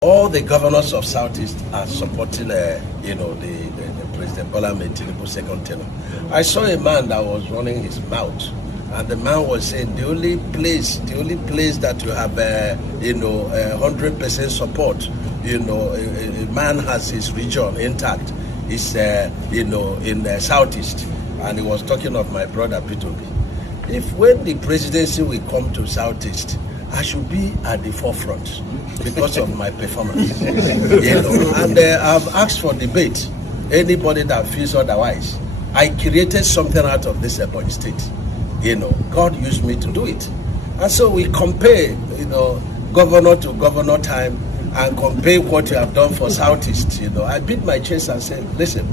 All the governors of Southeast are supporting, the President Bola Ahmed Tinubu's second tenure. I saw a man that was running his mouth, and the man was saying the only place that you have, 100% support, a man has his region intact, is, in the Southeast, and he was talking of my brother P2B. If when the presidency will come to Southeast, I should be at the forefront because of my performance. And I've asked for debate. Anybody that feels otherwise, I created something out of this Ebonyi state. God used me to do it. And so we compare, governor to governor time and compare what you have done for Southeast. I beat my chest and said, listen,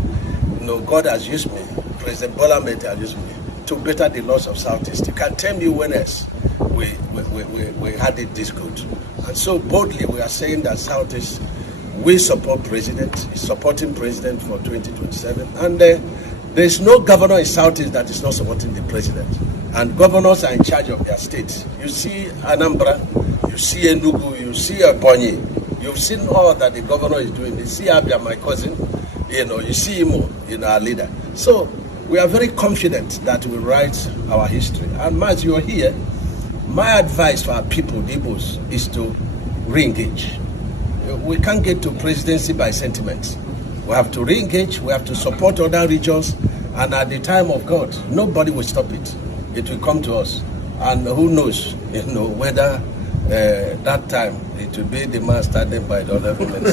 God has used me, President Bola Ahmed has used me to better the laws of Southeast. You can tell me when else we had it this good. And so boldly we are saying that Southeast, we support President, is supporting President for 2027. And there's no governor in Southeast that is not supporting the President. And governors are in charge of their states. You see Anambra, you see Enugu, you see Ebonyi. You've seen all that the governor is doing. You see Abia, my cousin, you see Imo, our leader. So we are very confident that we write our history. And as you're here, my advice for our people, the Igbos, is to re-engage. We can't get to presidency by sentiment. We have to re-engage, we have to support other regions, and at the time of God, nobody will stop it. It will come to us. And who knows, whether that time it will be the man standing by the other women.